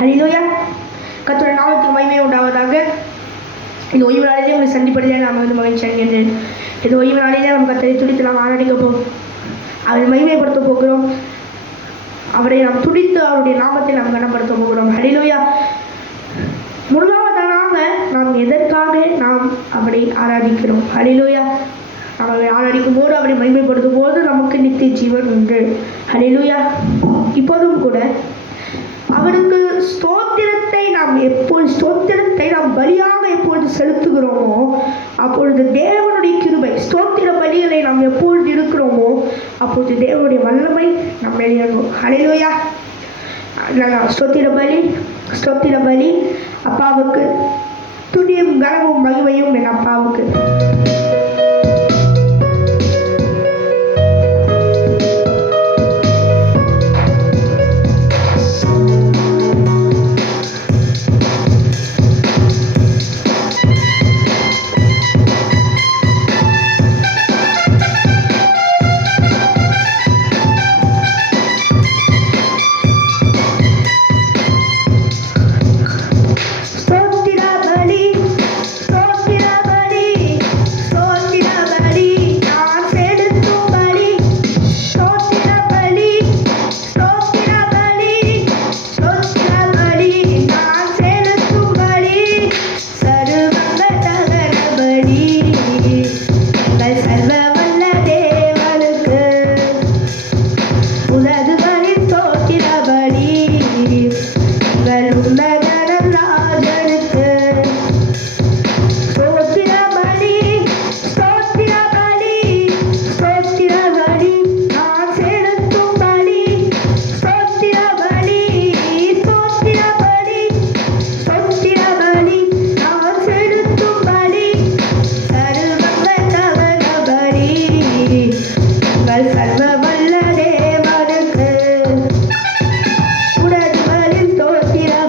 ஹல்லேலூயா. கர்த்தருடைய நாமத்துக்கு மகிமை உண்டாவதாக. இந்த ஓய்வு நாளிலே உங்களை சந்திப்பதிலே நாம் மகிழ்ச்சி அடைகின்றேன். இந்த ஓய்வு நாளிலே நாம் கர்த்தரை துதித்து நாம் ஆராதிக்க போகிறோம். அவரை மகிமைப்படுத்த போகிறோம். அவரை நாம் துதித்து அவருடைய நாமத்தை நாம் கனப்படுத்த போகிறோம். ஹல்லேலூயா. முதலாவதாக நாம் எதற்காக நாம் அவரை ஆராதிக்கிறோம்? ஹல்லேலூயா. நாம் அவரை ஆராதிக்கும் போது அவரை மகிமைப்படுத்தும் போது நமக்கு நித்திய ஜீவன் உண்டு. ஹல்லேலூயா. இப்போதும் கூட அவருக்கு ஸ்தோத்திரத்தை நாம் பலியாக எப்பொழுது செலுத்துகிறோமோ அப்பொழுது தேவனுடைய கிருபை, ஸ்தோத்திர பலிகளை நாம் எப்பொழுது இருக்கிறோமோ அப்பொழுது தேவனுடைய வல்லமை நம்ம இறங்கும். ஹல்லேலூயா. ஸ்தோத்திர பலி அப்பாவுக்கு, துதியும் கனமும் மகிமையும் என் அப்பாவுக்கு.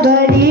Bali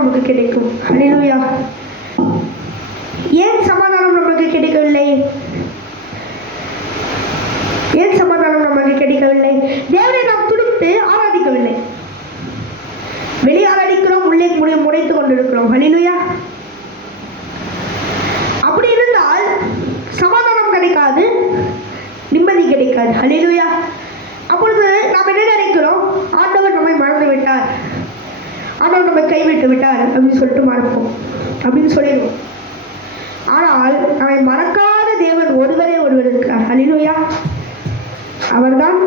நமக்கு கிடைக்கும். ஹல்லேலூயா. ஏன் சமாதானம் நமக்கு கிடைக்கவில்லை? ஏன் சமாதானம் நமக்கு கிடைக்கவில்லை? தேவனை நாம் துடித்து ஆராதிக்கவில்லை. வெளியே ஆராதிக்கிறோம், உள்ளே முறைத்துக் கொண்டிருக்கிறோம். ஹல்லேலூயா. அப்படி இருந்தால் சமாதானம் கிடைக்காது, நிம்மதி கிடைக்காது. ஹல்லேலூயா. அப்பொழுது நாம் என்ன நினைக்கிறோம்? ஆண்டவர் நம்மை மறந்து விட்டார், ஆண்டவர் நம்மை கைவிட்டு விட்டார் அப்படின்னு சொல்லிட்டு மறப்போம், அப்படின்னு சொல்லிடுவோம். ஆனால் நம்மை மறக்காத தேவன் ஒருவரே ஒருவர் இருக்கிறார். ஹல்லேலூயா. அவர்தான்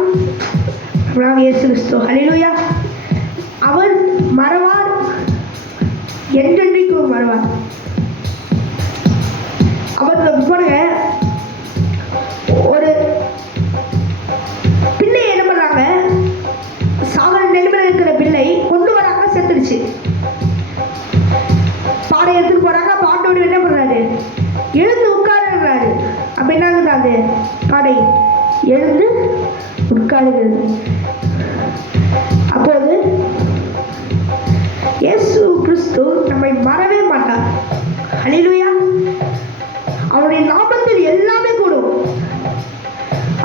இயேசு கிறிஸ்து. ஹல்லேலூயா. அவர் மறவார், என்றென்றைக்கும் மறவார். அவர் பாருங்க, ஒரு பிள்ளை என்ன பண்றாங்க, சாகர நிலைமையில் இருக்கிற பிள்ளை கொண்டு வராங்க, செத்துடுச்சு. பாடம் எடுத்துட்டு போறாங்க. பாட்டோடு என்ன பண்றாரு? எழுந்து உட்காருறாரு. அப்ப என்ன ஆகுது? பாடை எழுந்து உட்காருகிறது. அப்போது இயேசு கிறிஸ்து நம்மை மறவே மாட்டார். ஹல்லேலூயா. அவருடைய நாமத்தில் எல்லாமே கூடும்.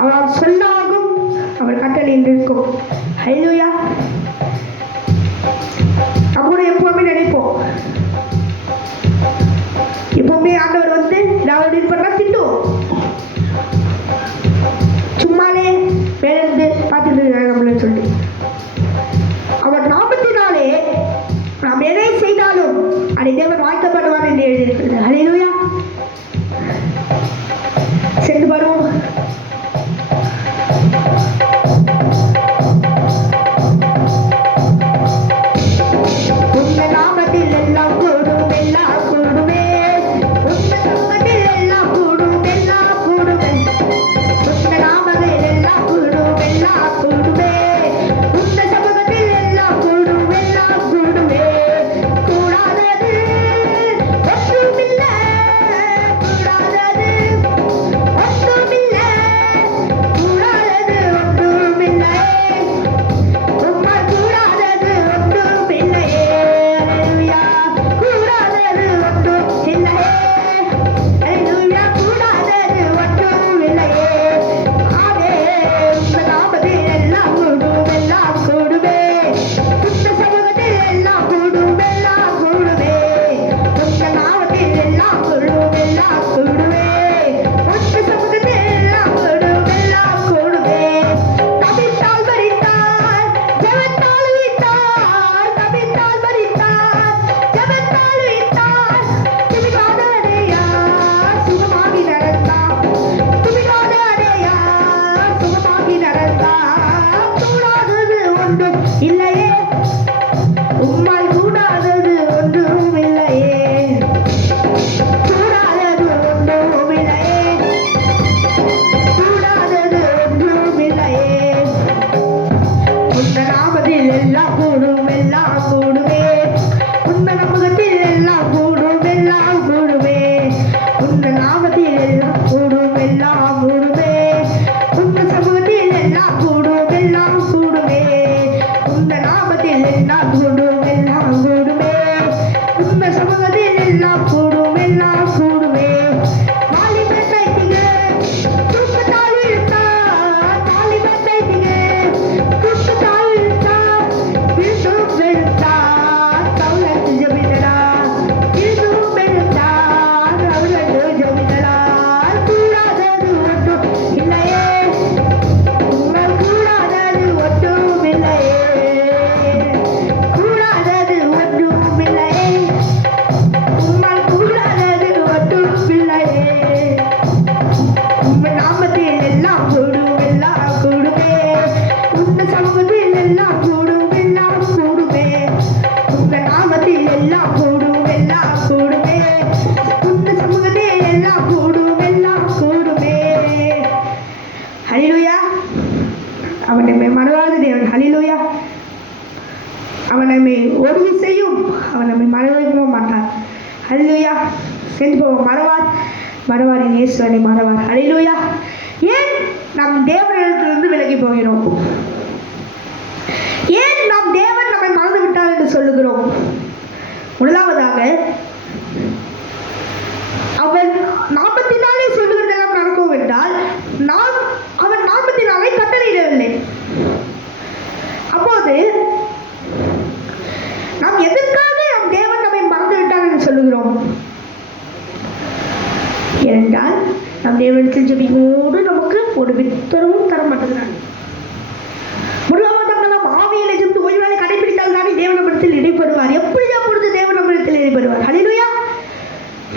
அவரால் சொல்லாகும், அவர் கட்டளையில் இருக்கும். ஹல்லேலூயா. நம்ம எப்பவுமே நினைப்போம், எப்பவுமே ஆண்டவர் வந்து ஏதாவது இது பண்ணா திட்டுவோம். சும்மாலே பேருந்து பார்த்துட்டு இருக்காங்க நம்மளன்னு சொல்லிட்டு. அவர் நாமத்தினாலே நாம் எதை செய்தாலும் அதை தேவன் வாய்க்கப்படுவார் என்று எழுதியிருக்கிறது. ஹல்லேலூயா. சென்று வருவோம். உங்க நாமத்தில் எல்லாம் கூடும், எல்லாம் கூடுமே. உங்க நாமத்தில் எல்லாம் கூடும், எல்லாம் கூடுமே. உங்க நாமத்தில் எல்லாம் கூடும், எல்லாம் கூடுமே. உங்க சமூகத்தில் எல்லாம் கூடும், எல்லாம் கூடுமே. கூடாதது ஒன்றுமில்லை, கூடாதது ஒன்றுமில்லை, கூடாதது ஒன்றுமில்லை. உம்மால் கூடாதது ஒன்றுமில்லையே. ஹல்லேலூயா. கூடாதது ஒன்றுமில்லையே. ஹல்லேலூயா. கூடாதது ஒன்றுமில்லையே. ஆமே. உங்க நாமத்தில் எல்லாம் கூடும், எல்லாம் கூடுமே. உங்க சமூகத்தில் எல்லாம் கூடும், எல்லாம் கூடுமே. உங்க நாமத்தில் எல்லாம் கூடும், எல்லாம் கூடுமே. உங்க சமூகத்தில் எல்லாம் கூடும், எல்லாம் கூடுமே. தபித்தால் மரித்தார், ஜெபத்தால் உயிர்த்தார். தபித்தால் மரித்தார், ஜெபத்தால் உயிர்த்தார். துதிக்காத அடையார், சுகமாகி நடந்தார். துதிக்காத அடையார், சுகமாகி நடந்தார். கூடாதது ஒன்றும் இல்லையே, உம்மால் கூடாதது ஒன்றும் இல்லையே. கூடாதது ஒன்றும் இல்லையே, கூடாதது ஒன்றும் இல்லையே. உந்த நாமத்தில் எல்லாம் கூடும், எல்லாம் கூடுமே. உந்த நாமத்தில் எல்லாம் கூடும், எல்லாம் கூடுமே. உந்த நாமத்தில் எல்லாம் கூடும், எல்லாம் கூடுமே. உந்த சமூகத்தில் எல்லாம் கூடும், எல்லாம் கூடுமே. உந்த நாமத்தில் எல்லாம் கூடும், எல்லாம் கூடுமே. உந்த சமூகத்தில் எல்லாம் கூடும், எல்லாம் கூடுமே. வாலிபன் தைத்திக, தூக்கத்தால் விழுத்தார். வாலிபன் தைத்திக, தூக்கத்தால் விழுத்தார். விழுந்தும் விழுத்தார், தவளத்து ஜெபித்தடார். விழுந்தும் விழுத்தார், தவளத்து ஜெபித்தடார். கூடாதது ஒன்றும் இல்லையே, உம்மால் கூடாதது ஒன்றும் இல்லையே. கூடாதது ஒன்றும் இல்லையே, உம்மால் கூடாதது ஒன்றும் இல்லையே. உங்க நாமத்தில் எல்லாம் கூடும், எல்லாம் கூடுமே. உங்க சமூகத்தில் எல்லாம் கூடும், எல்லாம் கூடுமே. உங்க நாமத்தில் எல்லாம் கூடும், எல்லாம் கூடுமே. உங்க சமூகத்தில் எல்லாம் கூடும், எல்லாம் கூடுமே. ஹல்லேலூயா. அவன் நம்மை மறவாத தேவன். ஹல்லேலூயா. அவன் நம்மை ஒரு விசையும் அவன் நம்மை மறக்க மாட்டான். ஹல்லேலூயா. சென்று போவோம். மறவாரின் இயேசுவை மறவார். ஹல்லேலூயா. ஏன் நாம் தேவனிடத்திலிருந்து விலகி போகிறோம்? ஏன் நாம் தேவன் நம்மை மறந்து விட்டார் என்று சொல்லுகிறோம்? முதலாவதாக அவன் நாற்பத்தினாலே சொல்லுகிறதெல்லாம் நடக்கும் என்றால் அவன் 44 கட்டளையிடவில்லை. அப்போது நாம் எதற்காக நம் தேவன் நம்மை மறந்து விட்டார் என்று சொல்லுகிறோம்? ஏனென்றால் நம் தேவனிடத்தில் ஜெபிக்கும்போது நமக்கு ஒரு வித்தரமும் தர மாட்டேங்கிறான். முதலாவது நாம் ஆவியிலே ஜெபித்து ஓய்வாலை கடைபிடித்தால் தானே தேவன் நம்மிடத்தில் இடைப்படுவார். எப்படி அப்பொழுது தேவன் நம்மிடத்தில் இடைப்படுவார்? ஹல்லேலூயா.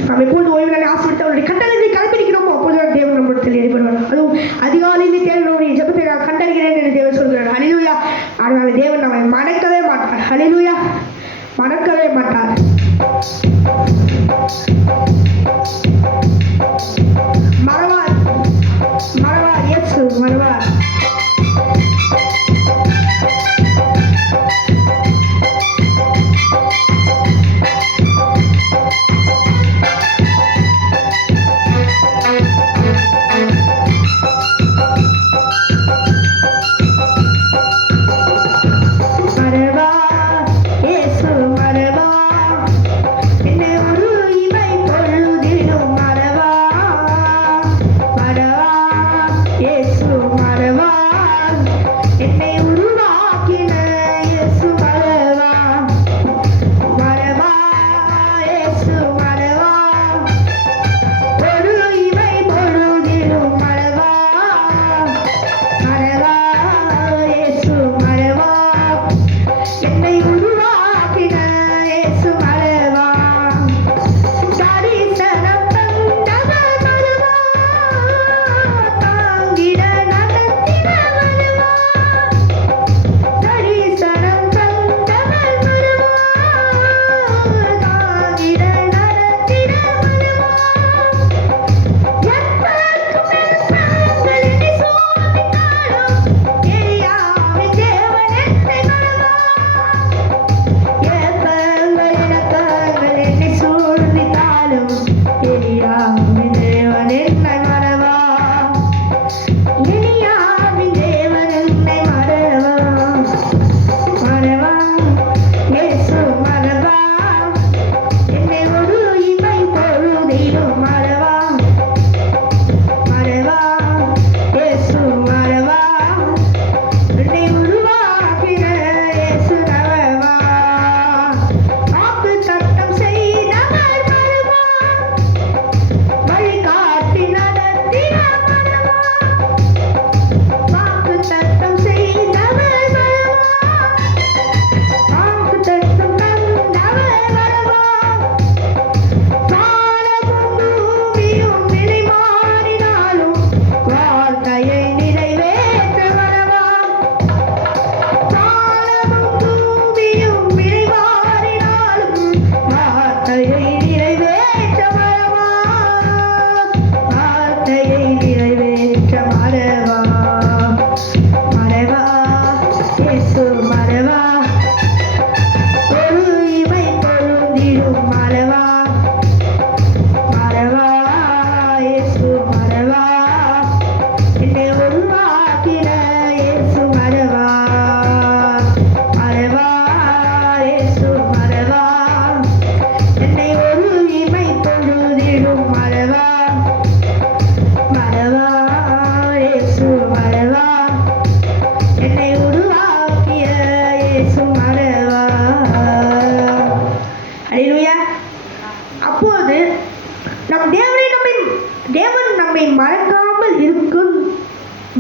நாம் எப்பொழுது ஓய்வாலை ஆசைப்பட்டு அவருடைய கட்டளைகளை கடைபிடிக்கிறோமோ அப்போது தேவன் நம்மிடத்தில் இடைப்படுவார். அதுவும் அதிகாலையிலே தேவனுடைய ஜெபத்தை நான் கண்டறிகிறேன் என்று தேவன் சொல்கிறார். ஹல்லேலூயா. அதனால தேவன் நம்மை மறக்கவே மாட்டார். ஹல்லேலூயா. மறக்கவே மாட்டார். மறவார், மறவார், இயேசு மறவார்.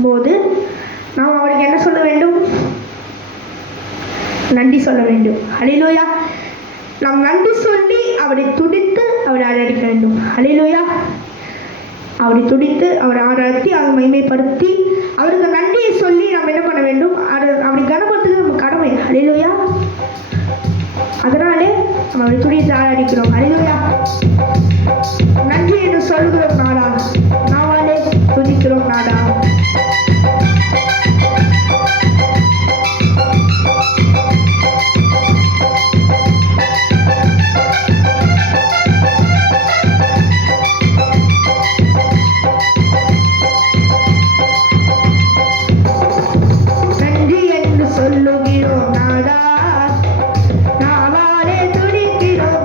போது நாம் அவருக்கு என்ன சொல்ல வேண்டும்? நன்றி சொல்ல வேண்டும். ஹல்லேலூயா. நாம் நன்றி சொல்லி அவரை துதித்து அவரை ஆராதிக்க வேண்டும். ஹல்லேலூயா. அவரை துதித்து அவரை ஆராய்ச்சி அவரை மகிமைப்படுத்தி அவருக்கு நன்றியை சொல்லி நாம் என்ன பண்ண வேண்டும்? அவரை கனப்படுத்துவது நம்ம கடமை. ஹல்லேலூயா. அதனாலே நம்ம அவரை துதித்து ஆராதிக்கிறோம். ஹல்லேலூயா. நன்றி என்று சொல்கிறோம் நாடா, நாவாலே துதிக்கிறோம் நாடா. சொல்லுகிறோம் நாடா, நாவாலே துதிக்கிறோம்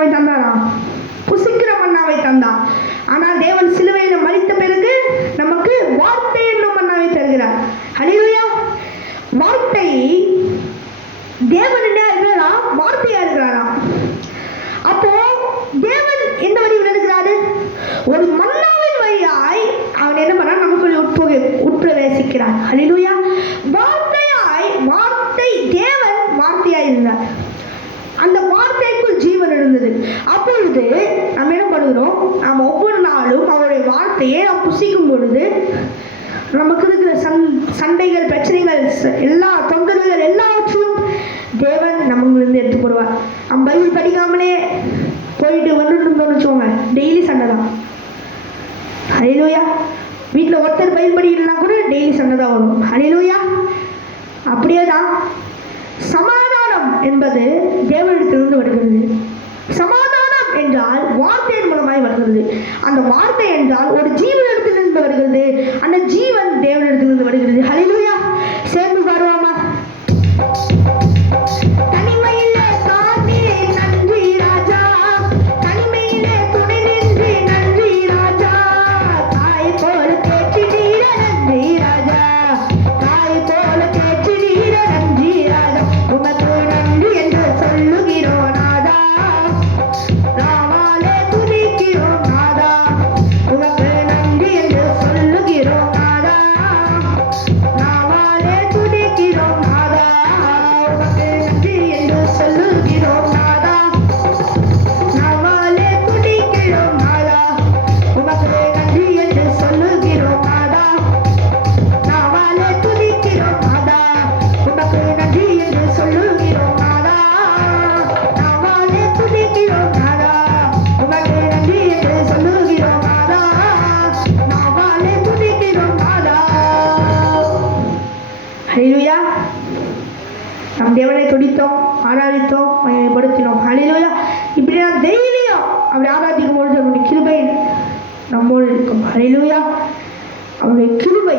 மன்னாவை தந்தாரா? புசிக்கிற மன்னாவை தந்தார். ஆனால் தேவன் சிலுவையில் மரித்த பிறகு நமக்கு வார்த்தை என்னும் மன்னாவை தருகிறார். ஹல்லேலூயா. வார்த்தை தேவன் என்ன இருக்கிறாரா? வார்த்தையா இருக்கிறாரா? அப்போ தேவன் எந்த வழியில் இருக்கிறாரு? ஒரு மன்னாவின் வழியாய் அவன் என்ன பண்ணா நமக்குள் உட்பிரவேசிக்கிறார். ஹல்லேலூயா. வார்த்தை தேவன் வார்த்தையாய் இருந்தார். அந்த வார்த்தைக்குள் ஜீவன் இருந்தது. அப்பொழுது நம்ம என்ன பண்ணுகிறோம்? நாம் ஒவ்வொரு நாளும் அவருடைய வார்த்தையை நாம் புசிக்கும் பொழுது நமக்கு இருக்கிற சண்டைகள், பிரச்சனைகள், எல்லா தொந்தரவுகள் எல்லாவற்றையும் தேவன் நம்மளிருந்து எடுத்து போடுவார். நம்ம பைபிள் படிக்காமலே போயிட்டு வந்துட்டு இருந்தோம்னு வச்சுக்கோங்க, டெய்லி சண்டை தான். ஹல்லேலூயா. வீட்டில் ஒருத்தர் பைபிள் படிக்கலன்னா கூட டெய்லி சண்டை தான் வரும். ஹல்லேலூயா. அப்படியே தான் சமாதானம் என்பது தேவனிடத்திலிருந்து வருகிறது. சமாதானம் என்றால் வார்த்தையின் மூலமாய் வருகிறது. அந்த வார்த்தை என்றால் ஒரு ஜீவனிடத்திலிருந்து வருகிறது. அந்த ஜீவன் தேவனிடத்திலிருந்து வருகிறது. ஹல்லேலூயா. சேர்ந்து பாருவாமா? தனிமையிலே காணே நன்றி ராஜா, தனிமையிலே துணை நின்று நன்றி ராஜா, தாய் போல தேற்றினீர நன்றி ராஜா, தாய் போல தேற்றினீர நன்றி ராஜா, உமக்கு நன்றி என்று சொல்லுகிறோம் நாதா, நாவாலே துதிக்கிறோம் நாதா, உமக்கு நன்றி என்று சொல்லுகிறோம் நாதா, நாவாலே துதிக்கிறோம் நாதா, உமக்கு நன்றி என்று சொல்லுகிறோம் நாதா, நாவாலே துதிக்கிறோம் நாதா, உமக்கு நன்றி என்று சொல்லுகிறோம் நாதா, நாவாலே துதிக்கிறோம் நாதா, உமக்கு நன்றி என்று சொல்லுகிறோம் நாதா, நாவாலே துதிக்கிறோம் நாதா, உமக்கு நன்றி என்று சொல்லுகிறோம் நாதா, நாவாலே துதிக்கிறோம் நாதா. ஹல்லேலூயா. நம் தேவனை துதித்தோம், ஆராதித்தோம், மகிமைப்படுத்தினோம். ஹல்லேலூயா. இப்படி நான் டெய்லியும் அப்படி ஆராதிக்கும் பொழுது அவருடைய கிருபை நம்மோடு இருக்கும். ஹல்லேலூயா. அவருடைய கிருபை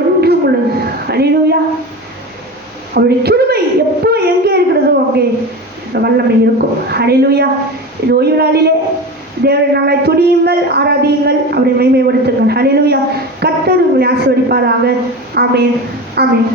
என்றும் உள்ளது. ஹல்லேலூயா. அவருடைய கிருபை எப்போ எங்கே இருக்கிறதோ அங்கே இந்த வல்லமை இருக்கும். ஹல்லேலூயா. இது ஓய்வு நாளிலே தேவனை நாளை துதியுங்கள், ஆராதியுங்கள், அவரை மகிமைப்படுத்துங்கள். ஹல்லேலூயா. கர்த்தர் உங்களை ஆசீர்வதிப்பாராக. ஆமென். ஆமென்.